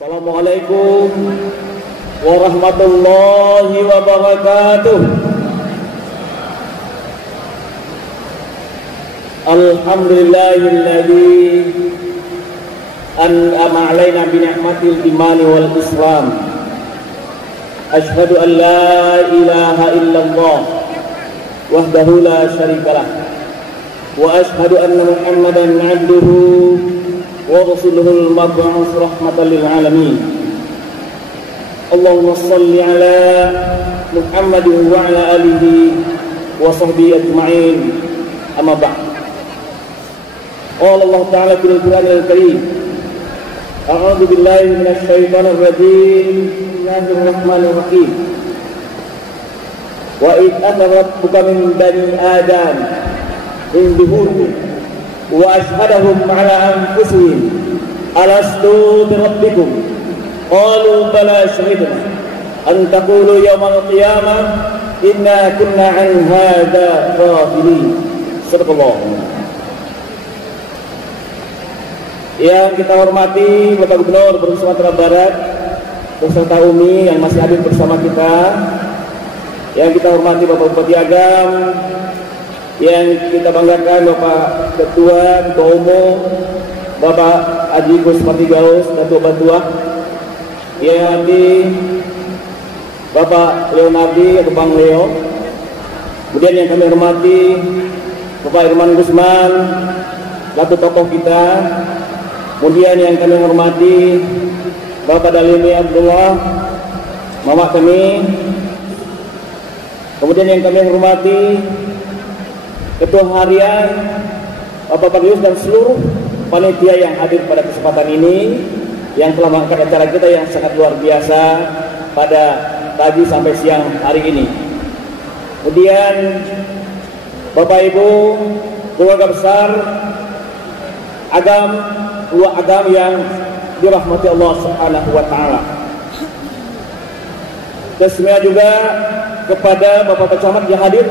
Assalamualaikum warahmatullahi wabarakatuh. Alhamdulillahilladzi an'ama 'alaina bi ni'matil imani wal islam. Asyhadu an la ilaha illallah wahdahu la syarikalah wa asyhadu anna Muhammadan 'abduhu wa rasuluhul mab'uts rahmatan lil alamin. Allahumma shalli ala Muhammadin wa ala alihi wa sahbihi ajma'in. Amma ba'd. Qala Allah ta'ala fil Qur'anil Karim, a'udzu billahi minasy syaithanir rajim. Bismillahirrahmanirrahim. Wa id akhadha rabbuka min bani adam min zuhurihim wa ashhadahum ala anfusihim alastu bi rabbikum qalu bala shahidna an taqulu yawmal qiyamah inna kunna an hadza ghafilin. Sadaqallah. Yang kita hormati Bapak Gubernur Provinsi Sumatera Barat beserta Umi yang masih hadir bersama kita, yang kita hormati Bapak Bupati Agam, yang kita banggakan Bapak Ketua Umum Bapak Haji Gus Pati Gaus Datuk Bantua, yang di Bapak Leonardi atau Bang Leo, kemudian yang kami hormati Bapak Irman Gusman satu tokoh kita, kemudian yang kami hormati Bapak Dalimi Abdullah Mama kami, kemudian yang kami hormati Ketua Harian Bapak Bagius dan seluruh panitia yang hadir pada kesempatan ini, yang telah mengangkat acara kita yang sangat luar biasa pada pagi sampai siang hari ini. Kemudian Bapak Ibu keluarga besar agam yang dirahmati Allah Subhanahu wa taala. Terima juga kepada Bapak Camat yang hadir,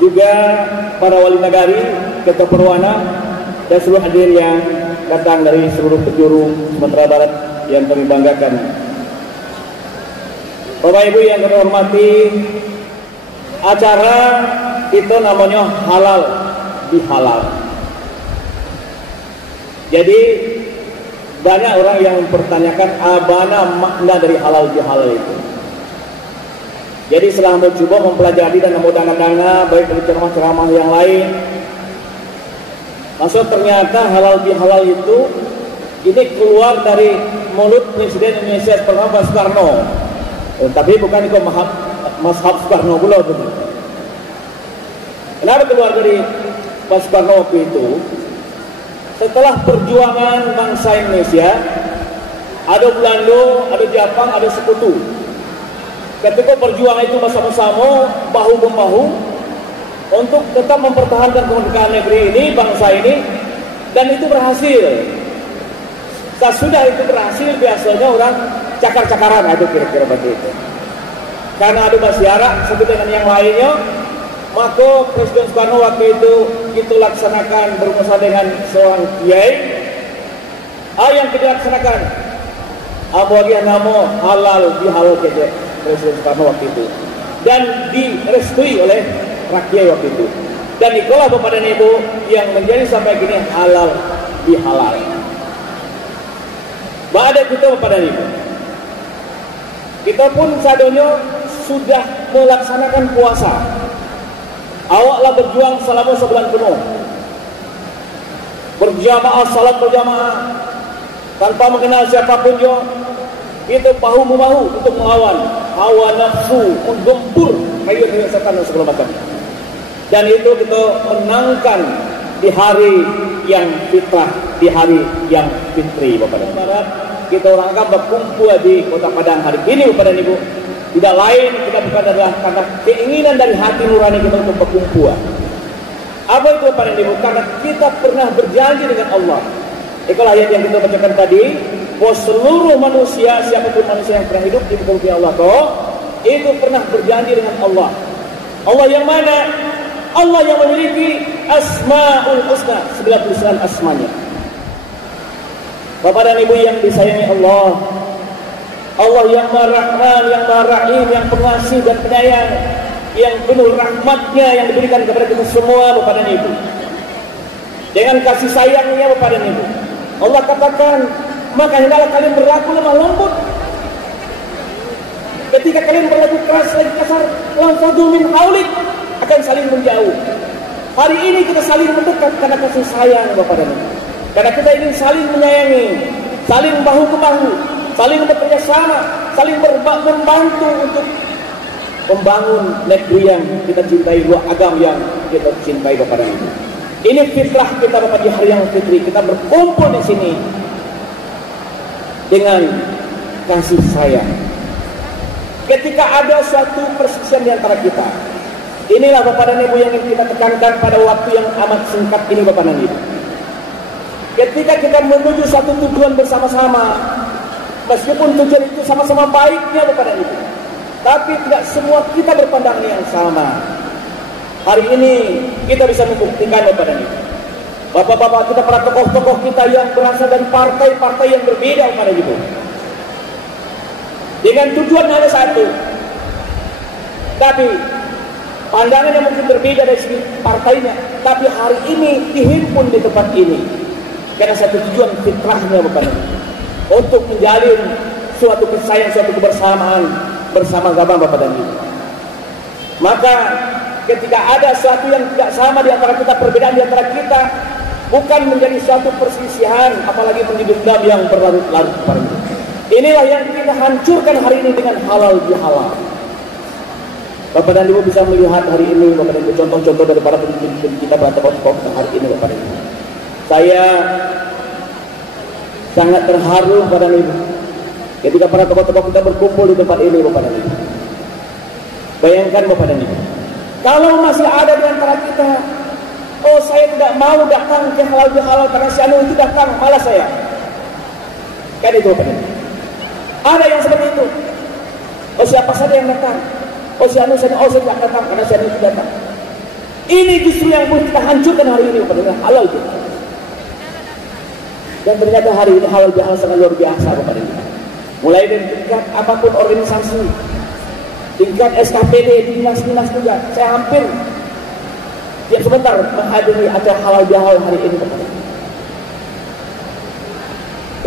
juga para wali nagari, ketua perwana, dan seluruh hadirin yang datang dari seluruh penjuru Sumatera Barat yang kami banggakan. Bapak Ibu yang kami hormati, acara itu namanya halal bihalal. Jadi banyak orang yang mempertanyakan abana makna dari halal bihalal itu. Jadi setelah mencoba mempelajari dan memudahkan baik dari ceramah-ceramah yang lain, maksud ternyata halal bihalal itu ini keluar dari mulut Presiden Indonesia pertama Pak Soekarno, tapi bukan itu mazhab Soekarno pula. Kenapa keluar dari Pak Soekarno waktu itu? Setelah perjuangan bangsa Indonesia, ada Belanda, ada Jepang, ada sekutu. Ketika perjuangan itu bersama-sama, bahu-membahu, untuk tetap mempertahankan kemerdekaan negeri ini, bangsa ini, dan itu berhasil. Sesudah itu berhasil, biasanya orang cakar-cakaran, ada kira-kira begitu. Karena ada masyarakat, satu dengan yang lainnya, maka Presiden Soekarno waktu itu kita laksanakan berusaha dengan seorang kiai. Yang kita laksanakan bagian nama halal bihalal keje Presiden Soekarno waktu itu, dan direstui oleh rakyat waktu itu. Dan itulah Bapak dan Ibu yang menjadi sampai gini halal bihalal. Ada kita Bapak dan Ibu, kita pun sadonya sudah melaksanakan puasa. Awaklah berjuang selama sebulan penuh, berjamaah, salat berjamaah, tanpa mengenal siapapun juga. Itu bahu-membahu untuk melawan hawa nafsu, menggempur hayat setan dan segala macam. Dan itu kita menangkan di hari yang fitrah, di hari yang fitri. Bapak dan Barat, kita orang akan berkumpul di Kota Padang hari ini Bapak dan Ibu. Tidak lain, kita bukan adalah karena keinginan dari hati nurani kita untuk berkumpul. Apa itu Bapak dan Ibu? Karena kita pernah berjanji dengan Allah. Itulah ayat yang kita bacakan tadi, bahwa seluruh manusia, siapapun manusia yang pernah hidup di muka bumi Allah itu pernah berjanji dengan Allah. Allah yang mana? Allah yang memiliki Asmaul Husna, 99 asmanya. Bapak dan Ibu yang disayangi Allah, Allah yang Maha Rahman, yang Maha Rahim, yang pengasih dan penyayang, yang penuh rahmatnya yang diberikan kepada kita semua, Bapak dan Ibu. Dengan kasih sayangnya, Bapak dan Ibu, Allah katakan, maka hendaklah kalian berlaku lemah lembut. Ketika kalian berlaku keras lagi kasar, lanfadu min haulik, akan saling menjauh. Hari ini kita saling mendekat karena kasih sayang, Bapak dan Ibu. Karena kita ingin saling menyayangi, saling bahu ke bahu, saling bekerja sama, saling membantu untuk membangun negeri yang kita cintai, dua agama yang kita cintai, Bapak dan Ibu. Ini fitrah kita, Bapak, di hari yang fitri. Kita berkumpul di sini dengan kasih sayang. Ketika ada suatu perselisihan di antara kita, inilah Bapak dan Ibu yang ingin kita tekankan pada waktu yang amat singkat ini, Bapak dan Ibu. Ketika kita menuju satu tujuan bersama-sama, meskipun tujuan itu sama-sama baiknya, Bapak dan Ibu, tapi tidak semua kita berpandangan yang sama. Hari ini kita bisa membuktikan, Bapak dan Ibu. Bapak-bapak kita, para tokoh-tokoh kita yang berasal dari partai-partai yang berbeda, Bapak dan Ibu, dengan tujuan hanya satu, tapi pandangan yang mungkin berbeda dari segi partainya, tapi hari ini dihimpun di tempat ini karena satu tujuan fitrahnya, Bapak dan Ibu, untuk menjalin suatu kesayang, suatu kebersamaan bersama agama, Bapak dan Ibu. Maka ketika ada sesuatu yang tidak sama di antara kita, perbedaan di antara kita, bukan menjadi suatu perselisihan, apalagi menjadi dendam yang berlarut-larut, Bapak dan Ibu. Inilah yang kita hancurkan hari ini dengan halal bihalal. Bapak dan Ibu bisa melihat hari ini, Bapak dan Ibu, contoh-contoh dari para pemimpin kita, para tokoh-tokoh hari ini, Bapak dan Ibu. Saya sangat terharu, Bapak dan Ibu, ketika para tokoh-tokoh kita berkumpul di tempat ini, Bapak dan Ibu. Bayangkan, Bapak dan Ibu, kalau masih ada di antara kita, oh saya tidak mau datang ke halal bihalal karena si anu itu datang, malas saya. Kan itu, Bapak dan Ibu. Ada yang seperti itu. Oh siapa saja yang datang, oh si anu saya, oh saya tidak datang karena si anu itu datang. Ini justru yang boleh kita hancurkan hari ini, Bapak dan Ibu, halal itu. Dan ternyata hari ini halal bihalal sangat luar biasa, Bapak dan Ibu. Mulai dari tingkat apapun organisasi, tingkat SKPD, dinas-dinas juga, saya hampir tiap sebentar menghadiri acara halal bihalal hari ini, Bapak.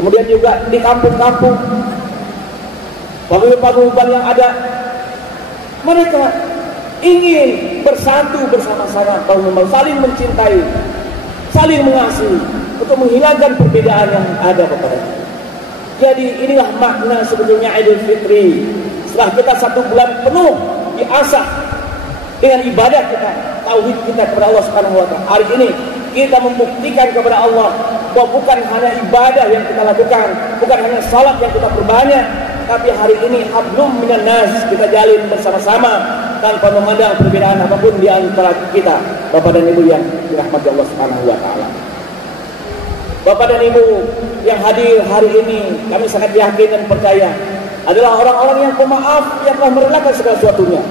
Kemudian juga di kampung-kampung, paguyuban yang ada, mereka ingin bersatu bersama-sama, saling mencintai, saling mengasihi, untuk menghilangkan perbedaan yang ada, Bapak. Jadi inilah makna sebetulnya Idul Fitri. Setelah kita 1 bulan penuh diasah dengan ibadah kita, tauhid kita kepada Allah Subhanahu wa taala, hari ini kita membuktikan kepada Allah bahwa bukan hanya ibadah yang kita lakukan, bukan hanya salat yang kita perbanyak, tapi hari ini hablum minan nas kita jalin bersama-sama tanpa memandang perbedaan apapun di antara kita, Bapak dan Ibu yang dirahmati Allah Subhanahu wa taala. Bapak dan Ibu yang hadir hari ini, kami sangat yakin dan percaya adalah orang-orang yang pemaaf, yang telah merelakan segala sesuatunya.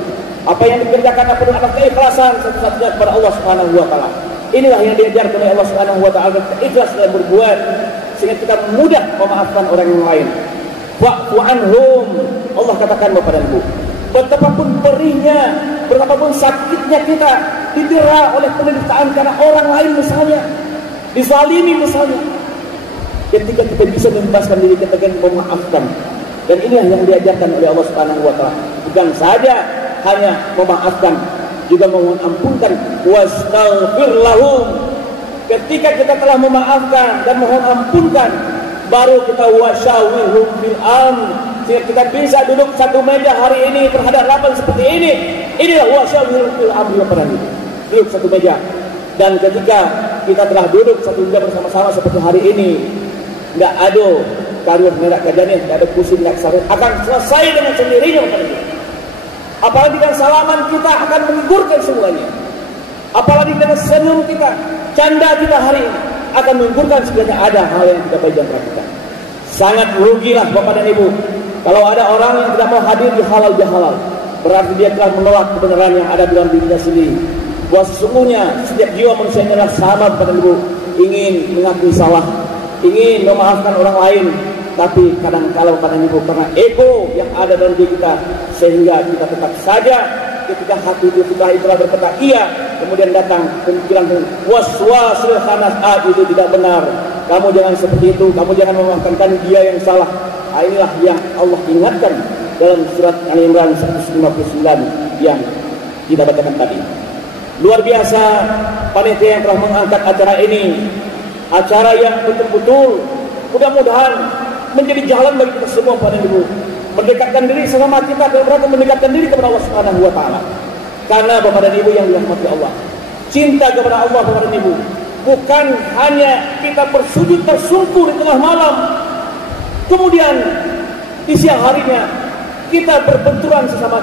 Apa yang dikerjakan adalah atas keikhlasan satu-satunya kepada Allah Subhanahu wa taala. Inilah yang diajarkan oleh Allah Subhanahu wa taala, ikhlas dalam berbuat, sehingga kita mudah memaafkan orang yang lain. Wa'fu anhum, Allah katakan, Bapak dan Ibu, betapapun perihnya, betapapun sakitnya kita didera oleh penderitaan karena orang lain misalnya, dizalimi misalnya, ketika kita bisa membebaskan diri kita dengan memaafkan. Dan inilah yang diajarkan oleh Allah Subhanahu wa taala. Bukan saja hanya memaafkan, juga mohon ampunkan. Wastaghfir lahum. Ketika kita telah memaafkan dan mohon ampunkan, baru kita wasyawirhum fil amr, sehingga kita bisa duduk satu meja hari ini berhadapan seperti ini. Inilah wasyawirhum fil amr, duduk satu meja. Dan ketika kita telah duduk satu meja bersama-sama seperti hari ini, tidak ada karuan merah kajanya, tidak ada pusing, tidak sakit, akan selesai dengan sendirinya. Apalagi dengan salaman kita akan menggugurkan semuanya. Apalagi dengan senyum kita, canda kita hari ini akan menggugurkan segala ada hal yang kita baik dan kita. Sangat rugilah Bapak dan Ibu kalau ada orang yang tidak mau hadir di halal bihalal, berarti dia telah menolak kebenaran yang ada dalam dirinya sendiri. Bahwa sesungguhnya setiap jiwa manusia adalah sama, Bapak dan Ibu, ingin mengakui salah, ingin memaafkan orang lain, tapi kadang-kala Bapak dan Ibu karena ego yang ada dalam diri kita, sehingga kita tetap saja ketika hati kita itulah berkata iya, kemudian datang bilang waswasil khannas, itu tidak benar, kamu jangan seperti itu, kamu jangan memaafkan dia yang salah. Inilah yang Allah ingatkan dalam surat Ali Imran 159 yang kita bacakan tadi. Luar biasa panitia yang telah mengangkat acara ini, acara yang betul-betul mudah-mudahan menjadi jalan bagi kita semua Bapak dan Ibu, mendekatkan diri sesama kita dalam rangka mendekatkan diri kepada Allah Subhanahu wa taala. Karena Bapak dan Ibu yang dirahmati Allah, cinta kepada Allah Bapak dan Ibu bukan hanya kita bersujud tersungkur di tengah malam, kemudian di siang harinya kita berbenturan sesama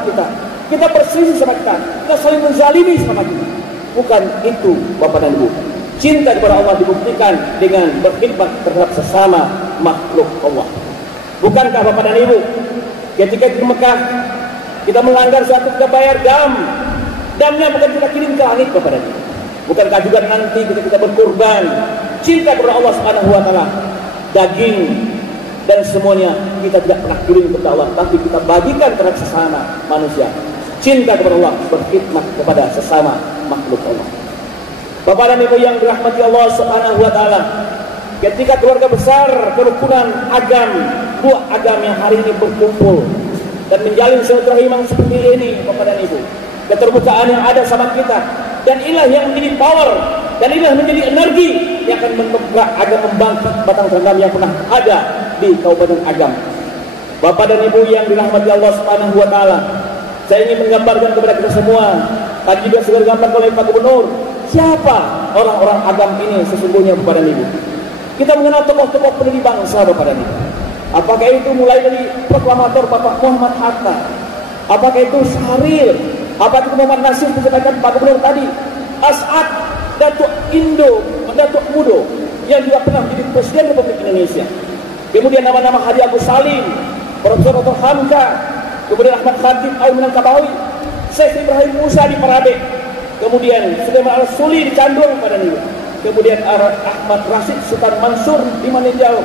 kita berselisih sama kita saling menzalimi sama kita. Bukan itu Bapak dan Ibu. Cinta kepada Allah dibuktikan dengan berkhidmat terhadap sesama makhluk Allah. Bukankah Bapak dan Ibu, ketika di Mekah kita melanggar suatu, kita bayar damnya bukan kita kirim ke langit Bapak dan Ibu. Bukankah juga nanti ketika kita berkurban, cinta kepada Allah Subhanahu wa taala, daging dan semuanya kita tidak pernah kirim kepada Allah, tapi kita bagikan terhadap sesama manusia. Cinta kepada Allah, berkhidmat kepada sesama makhluk Allah. Bapak dan Ibu yang dirahmati Allah Subhanahu wa taala, ketika keluarga besar kerukunan agam, dua agam yang hari ini berkumpul dan menjalin silaturahim seperti ini Bapak dan Ibu, keterbukaan yang ada sama kita, dan inilah yang menjadi power, dan inilah menjadi energi yang akan mendobrak agam, membangkit batang tanam yang pernah ada di Kabupaten Agam. Bapak dan Ibu yang dirahmati Allah Subhanahu wa taala, saya ingin menggambarkan kepada kita semua, tadi juga sudah digambarkan oleh Pak Gubernur, siapa orang-orang agam ini sesungguhnya Bapak dan Ibu. Kita mengenal tokoh-tokoh pendiri bangsa Bapak dan Ibu. Apakah itu mulai dari proklamator Bapak Muhammad Hatta, apakah itu Syahril, apakah itu Muhammad Nasir disampaikan Pak Gubernur tadi, As'ad, Datuk Indo, Datuk Mudo yang juga pernah menjadi Presiden Republik Indonesia. Kemudian nama-nama Haji Agus Salim, Profesor Dr. Hamka, kemudian Ahmad Khatib Al-Minangkabawi, Syekh Ibrahim Musa di Parabek, kemudian Sulaiman Al-Suli di Candung pada Ibu, kemudian Ahmad Rashid Sultan Mansur di Maninjau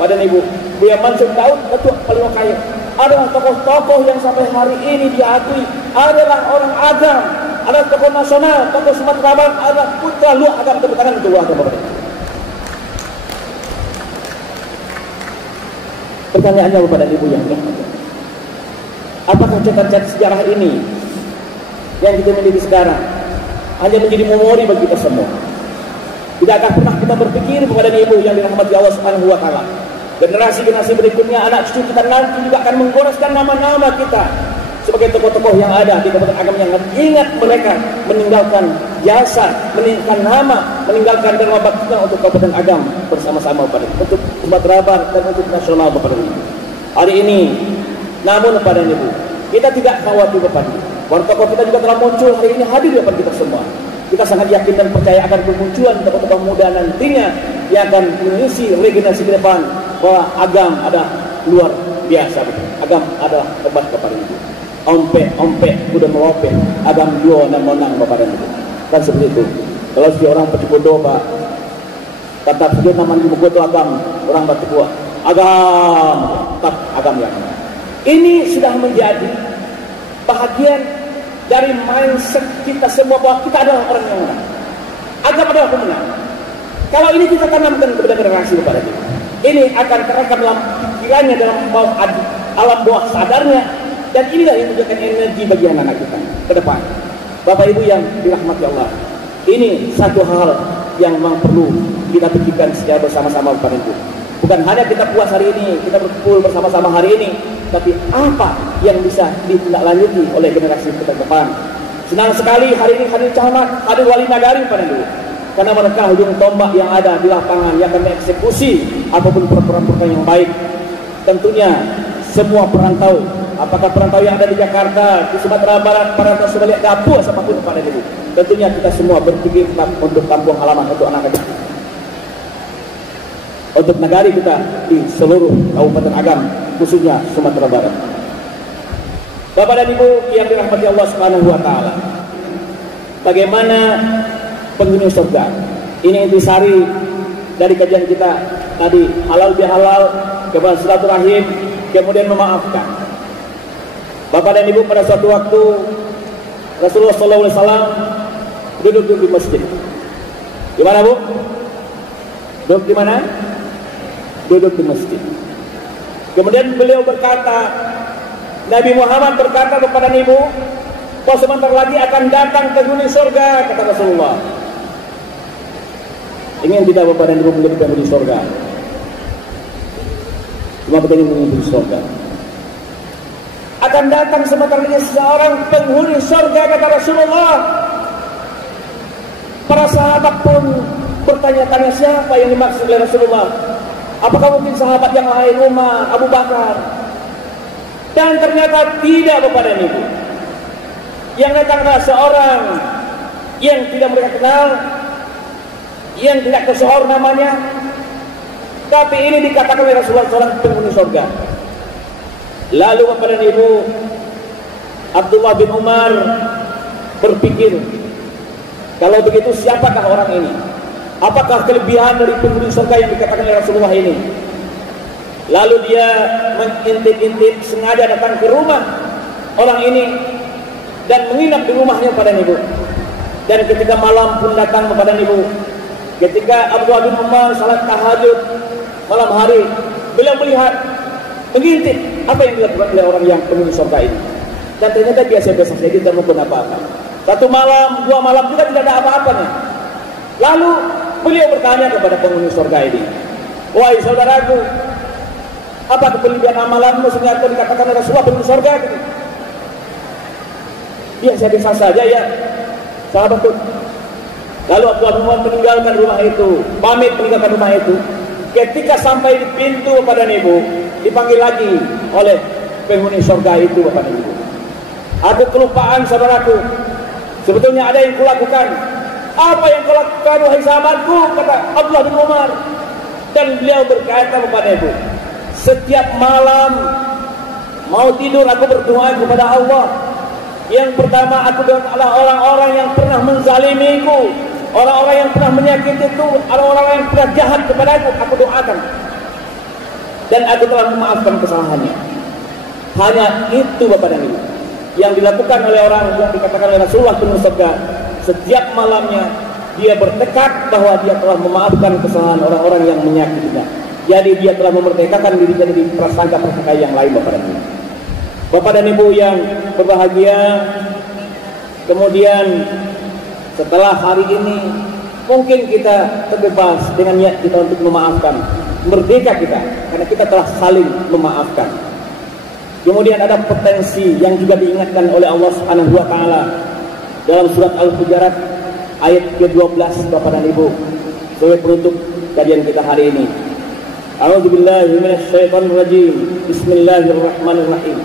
pada Ibu, Buya Mansur Daud Ketua Paling Kaya, adalah tokoh-tokoh yang sampai hari ini diakui adalah orang agam, adalah tokoh nasional, tokoh Sumatera Barat, adalah putra luar agam. Tepuk tangan untuk luar agam. Pertanyaannya kepada Ibu yang dirahmati, apakah catatan sejarah ini yang kita miliki sekarang hanya menjadi memori bagi kita semua? Tidakkah pernah kita berpikir kepada Ibu yang dirahmati Allah Subhanahu wa taala, generasi-generasi berikutnya, anak cucu kita nanti juga akan menggoreskan nama-nama kita sebagai tokoh-tokoh yang ada di Kabupaten Agam, yang ingat mereka meninggalkan jasa, meninggalkan nama, meninggalkan dan baktikan untuk Kabupaten Agam bersama-sama pada untuk Sumatera Barat dan untuk nasional Bapak dan Ibu. Hari ini, namun Bapak dan Ibu, kita tidak khawatir Bapak dan Ibu. Para tokoh kita juga telah muncul hari ini hadir di depan kita semua. Kita sangat yakin dan percaya akan bermunculan tokoh-tokoh muda nantinya yang akan mengisi regenerasi ke depan, bahwa Agam adalah luar biasa. Agam adalah hebat Bapak dan Ibu. Ompe udah melopet, Agam dua dan menang Bapak dan Ibu. Kan seperti itu. Kalau si orang bercebodo Pak, tetap saja nama di buku itu Agam, orang bercebodo Agam, tetap Agam yang menang. Ini sudah menjadi bahagian dari mindset kita semua bahwa kita adalah orang yang menang. Agam adalah pemenang. Kalau ini kita tanamkan kepada generasi Bapak dan Ibu, ini akan terekam dalam pikirannya, dalam alam bawah sadarnya, dan inilah yang menjadikan energi bagi anak-anak kita ke depan. Bapak Ibu yang dirahmati Allah, ini satu hal yang memang perlu kita pikirkan secara bersama-sama Bapak Ibu. Bukan hanya kita puas hari ini, kita berkumpul bersama-sama hari ini, tapi apa yang bisa ditindaklanjuti oleh generasi kita ke depan. Senang sekali hari ini hadir camat, hadir wali nagari Bapak Ibu, karena mereka ujung tombak yang ada di lapangan yang akan mengeksekusi apapun peraturan-peraturan yang baik. Tentunya semua perantau, apakah perantau yang ada di Jakarta, di Sumatera Barat, perantau sebalik dapur, apapun Bapak Ibu, tentunya kita semua berpikir untuk kampung halaman, untuk anak kita, untuk negari kita di seluruh Kabupaten Agam, khususnya Sumatera Barat. Bapak dan Ibu yang dirahmati Allah Subhanahu wa taala, bagaimana penghuni surga? Ini intisari dari kajian kita tadi, halal bihalal, kemudian silaturahim, kemudian memaafkan. Bapak dan Ibu, pada suatu waktu Rasulullah SAW duduk di masjid. Di mana, Bu? Duduk di mana? Duduk di masjid. Kemudian beliau berkata, Nabi Muhammad berkata kepada Ibu, bahwa sebentar lagi akan datang penghuni surga, kata Rasulullah. Ingin tidak Bapak dan Ibu menjadi penghuni surga? Cuma kita ingin menghuni surga. Akan datang sebentar lagi seorang penghuni surga, kata Rasulullah. Para sahabat pun bertanya-tanya siapa yang dimaksud oleh Rasulullah. Apakah mungkin sahabat yang lain, Umar, Abu Bakar? Dan ternyata tidak, Bapak dan Ibu. Yang datang adalah seorang yang tidak mereka kenal, yang tidak tersohor namanya, tapi ini dikatakan oleh Rasulullah seorang penghuni surga. Lalu Bapak dan Ibu, Abdullah bin Umar berpikir, kalau begitu siapakah orang ini? Apakah kelebihan dari penghuni surga yang dikatakan oleh Rasulullah ini? Lalu dia mengintip-intip, sengaja datang ke rumah orang ini dan menginap di rumahnya pada Ibu. Dan ketika malam pun datang kepada Ibu. Ketika Abdullah bin Umar salat tahajud malam hari, beliau melihat, mengintip apa yang dilakukan oleh orang yang penghuni surga ini. Dan ternyata biasa-biasa saja, tidak melakukan apa-apa. Satu malam, dua malam juga tidak ada apa-apanya. Lalu beliau bertanya kepada penghuni surga ini, wahai saudaraku, apa kelebihan amalanmu sehingga kau dikatakan oleh Rasulullah penghuni surga? Biasa-biasa saja ya, sahabatku. Lalu Abdullah bin Umar meninggalkan rumah itu, pamit meninggalkan rumah itu. Ketika sampai di pintu Bapak dan Ibu, dipanggil lagi oleh penghuni surga itu, Bapak dan Ibu. Aku kelupaan saudaraku, sebetulnya ada yang kulakukan. Apa yang kau lakukan wahai sahabatku, kata Abdullah bin Umar. Dan beliau berkata kepada Ibu, setiap malam mau tidur aku berdoa kepada Allah. Yang pertama aku doa adalah orang-orang yang pernah menzalimiku, orang-orang yang pernah menyakitiku, orang-orang yang pernah jahat kepadaku, aku doakan. Dan aku telah memaafkan kesalahannya. Hanya itu Bapak dan Ibu yang dilakukan oleh orang yang dikatakan oleh Rasulullah penghuni surga. Setiap malamnya dia bertekad bahwa dia telah memaafkan kesalahan orang-orang yang menyakitinya. Jadi dia telah memerdekakan dirinya dari prasangka-prasangka yang lain, Bapak dan Ibu. Bapak dan Ibu yang berbahagia, kemudian setelah hari ini mungkin kita terbebas dengan niat kita untuk memaafkan, merdeka kita karena kita telah saling memaafkan. Kemudian ada potensi yang juga diingatkan oleh Allah Subhanahu wa taala dalam surat Al-Hujurat ayat ke-12, Bapak dan Ibu, sebagai penutup kajian kita hari ini. A'udzubillahi minasyaitonir rajim. Bismillahirrahmanirrahim.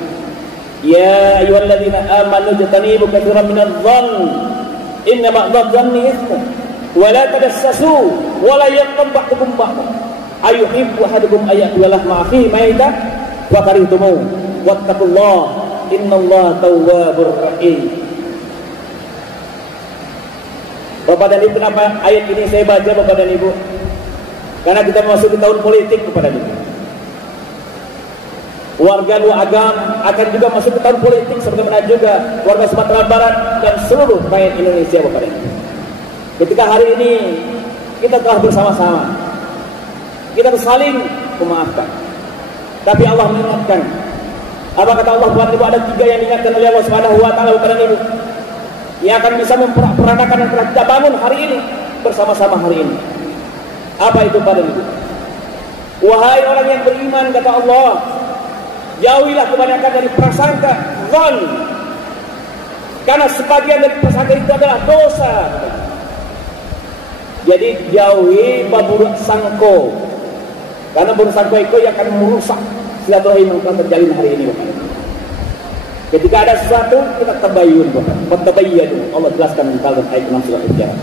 Ya ayyuhalladzina amanu jtanibu katsiran minadh-dhann inna ba'dadh-dhanni itsmun wa la tajassasu wa la yaghtab ba'dukum ba'dan ayuhibbu ahadukum ayyakula ma fihi maita wa karihtumu wattaqullaha innallaha tawwabur rahim. Bapak dan Ibu, kenapa ayat ini saya baca Bapak dan Ibu? Karena kita memasuki tahun politik Bapak dan Ibu. Warga dua agam akan juga masuk ke tahun politik, sebagaimana juga warga Sumatera Barat dan seluruh rakyat Indonesia Bapak dan Ibu. Ketika hari ini kita telah bersama-sama, kita saling memaafkan. Tapi Allah mengingatkan. Apa kata Allah Bapak dan Ibu? Ada tiga yang diingatkan oleh Allah Subhanahu wa taala Bapak dan Ibu, yang akan bisa memperanakan yang telah kita bangun hari ini bersama-sama hari ini. Apa itu Bapak dan Ibu? Wahai orang yang beriman, kata Allah, jauhilah kebanyakan dari prasangka, zon. Karena sebagian dari prasangka itu adalah dosa. Jadi jauhi baburuk sangko. Karena baburuk sangko itu yang akan merusak silaturahim yang telah terjalin hari ini Bapak. Ketika ada sesuatu kita tabayyun Bapak. Tabayyun. Allah jelaskan dalam ayat 6 surah Al-Hujurat.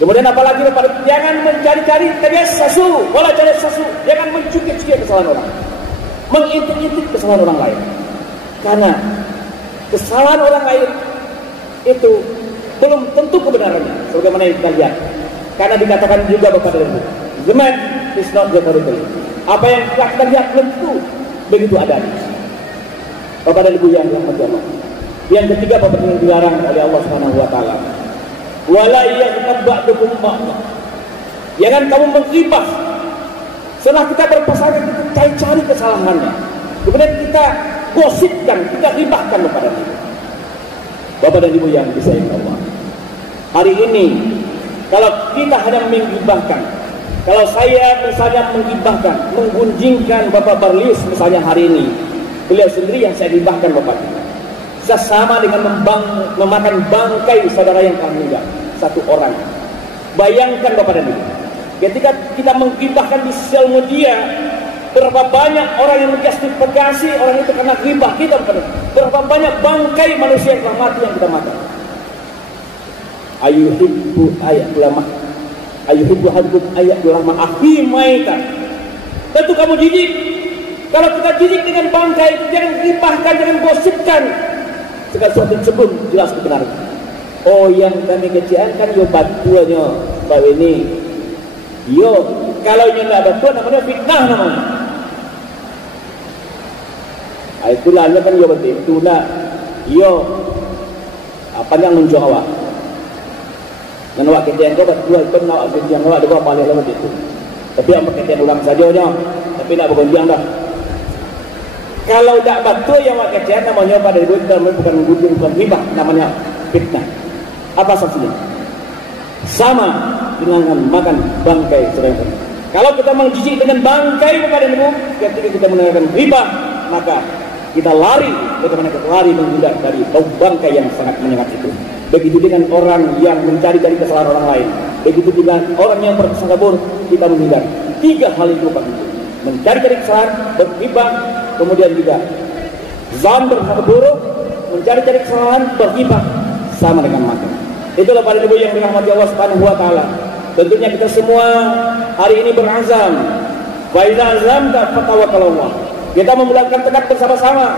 Kemudian apalagi Bapak, jangan mencari-cari tajassasu, wala tajassasu. Jangan mencukik-cukik kesalahan orang, mengintip-intip kesalahan orang lain. Karena kesalahan orang lain itu belum tentu kebenarannya, sebagaimana yang kita lihat. Karena dikatakan juga Bapak dan Ibu, The man is not rhetorical. Apa yang kita lihat tentu begitu adanya. Bapak dan Ibu yang dirahmati Allah. Yang ketiga, apa yang dilarang oleh Allah Subhanahu wa taala. Wala yaghtab ba'dukum ba'd. Jangan kamu menghibah. Setelah kita berpasangan, kita cari kesalahannya. Kemudian kita gosipkan, kita ribahkan kepada dia. Bapak dan Ibu yang disayangi Allah. Hari ini, kalau kita hanya menghibahkan, kalau saya misalnya menghibahkan, menggunjingkan Bapak Barlis misalnya hari ini, beliau sendiri yang saya hibahkan Bapak kita. Sesama dengan memakan bangkai saudara yang telah meninggal, satu orang. Bayangkan Bapak dan Ibu, ketika kita menghibahkan di sosial media, berapa banyak orang yang menjustifikasi orang itu karena ghibah kita, berapa banyak bangkai manusia yang telah mati yang kita makan. Ayuhibbu hadukum ayat ulama akhi maita. Tentu kamu jijik. Kalau kita jijik dengan bangkai itu, jangan ghibahkan, jangan gosipkan segala sesuatu sebelum jelas kebenaran. Oh, yang kami kecian kan yo batuannya bahwa ini yo, kalau nya tidak batuan namanya fitnah namanya. Itulah kan yo betul itu nak yo apa yang menjawab. Dan awak kecian kau batuan pun awak kecian awak ada apa lewat itu. Tapi yang kecian ulang saja nya, tapi nak bergonjang dah. Kalau tak betul yang awak kecian namanya pada ibu itu bukan gunjing, bukan hibah, namanya fitnah. Apa saksinya? Sama dengan makan bangkai saudara. Kalau kita menjijik dengan bangkai kepada ibu, ketika kita mendengarkan hibah, maka kita lari, bagaimana kita lari menghindar dari bau bangkai yang sangat menyengat itu. Begitu dengan orang yang mencari-cari kesalahan orang lain. Begitu dengan orang yang bertakabur, kita menghindar. 3 hal itu Bapak Ibu. Mencari-cari kesalahan, berghibah, kemudian juga zon berhak buruk, mencari-cari kesalahan, berghibah, sama dengan makan. Itulah para ibu yang dirahmati Allah Subhanahu wa taala. Tentunya kita semua hari ini berazam. Wa idza azamta fatawakkal Allah. Kita membulatkan tekad bersama-sama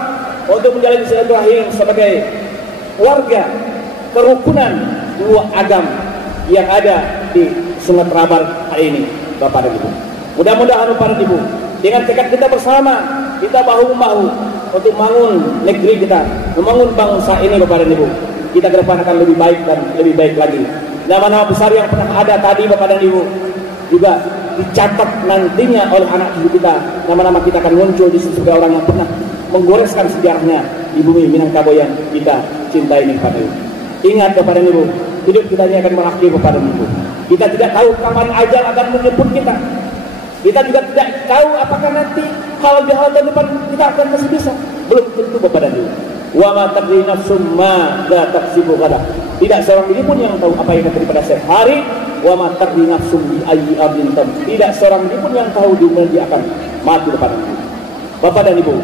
untuk menjalani silaturahim sebagai warga kerukunan dua agama yang ada di Sumatera Barat hari ini, Bapak dan Ibu. Mudah-mudahan para ibu, dengan tekad kita bersama, kita bahu-membahu untuk membangun negeri kita, membangun bangsa ini Bapak dan Ibu. Kita ke depan akan lebih baik dan lebih baik lagi. Nama-nama besar yang pernah ada tadi Bapak dan Ibu juga dicatat nantinya oleh anak cucu kita. Nama-nama kita akan muncul di sebagai orang yang pernah menggoreskan sejarahnya di bumi Minangkabau yang kita cintai ini Bapak Ibu. Ingat Bapak dan Ibu, hidup kita ini akan berakhir Bapak dan Ibu. Kita tidak tahu kapan ajal akan menjemput kita. Kita juga tidak tahu apakah nanti hal di hal depan kita akan masih bisa. Belum tentu Bapak dan Ibu. Wa ma tadri nafsum ma la taksibu ghadan. Tidak seorang diri pun yang tahu apa yang terjadi pada setiap hari. Wa ma tadri nafsum bi ayyi ardin tamut. Tidak seorang diri pun yang tahu di mana dia akan mati Bapak dan Ibu. Bapak dan Ibu,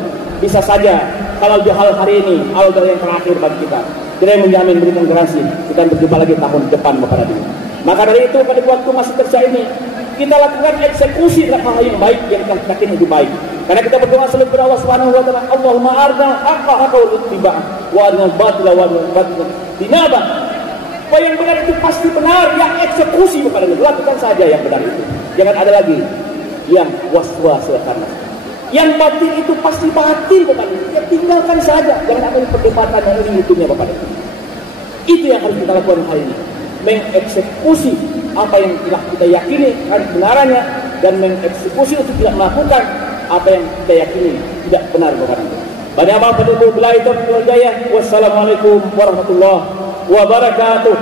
bisa saja kalau di hal hari ini hal yang terakhir bagi kita. Kita menjamin berikan garansi kita berjumpa lagi tahun depan Bapak dan Ibu. Maka dari itu pada waktu masih tersisa ini kita lakukan eksekusi terhadap hal yang baik yang kita yakin itu baik. Karena kita berdoa selalu kepada Allah Subhanahu wa taala, Allahumma arina haqqa haqqa wa ittiba'ah wa arina batila wa batila tinaba. Apa yang benar itu pasti benar, yang eksekusi kepada Allah. Lakukan saja yang benar itu. Jangan ada lagi yang was-was karena yang batil itu pasti batil Bapak. Ya tinggalkan saja, jangan ada perdebatan yang ini itunya Bapak. Itu yang harus kita lakukan hari ini. Mengeksekusi apa yang telah kita yakini harus kebenarannya dan mengeksekusi untuk tidak melakukan apa yang kita yakini tidak benar Bapak. Pada amal pada itu bila itu. Wassalamualaikum warahmatullahi wabarakatuh.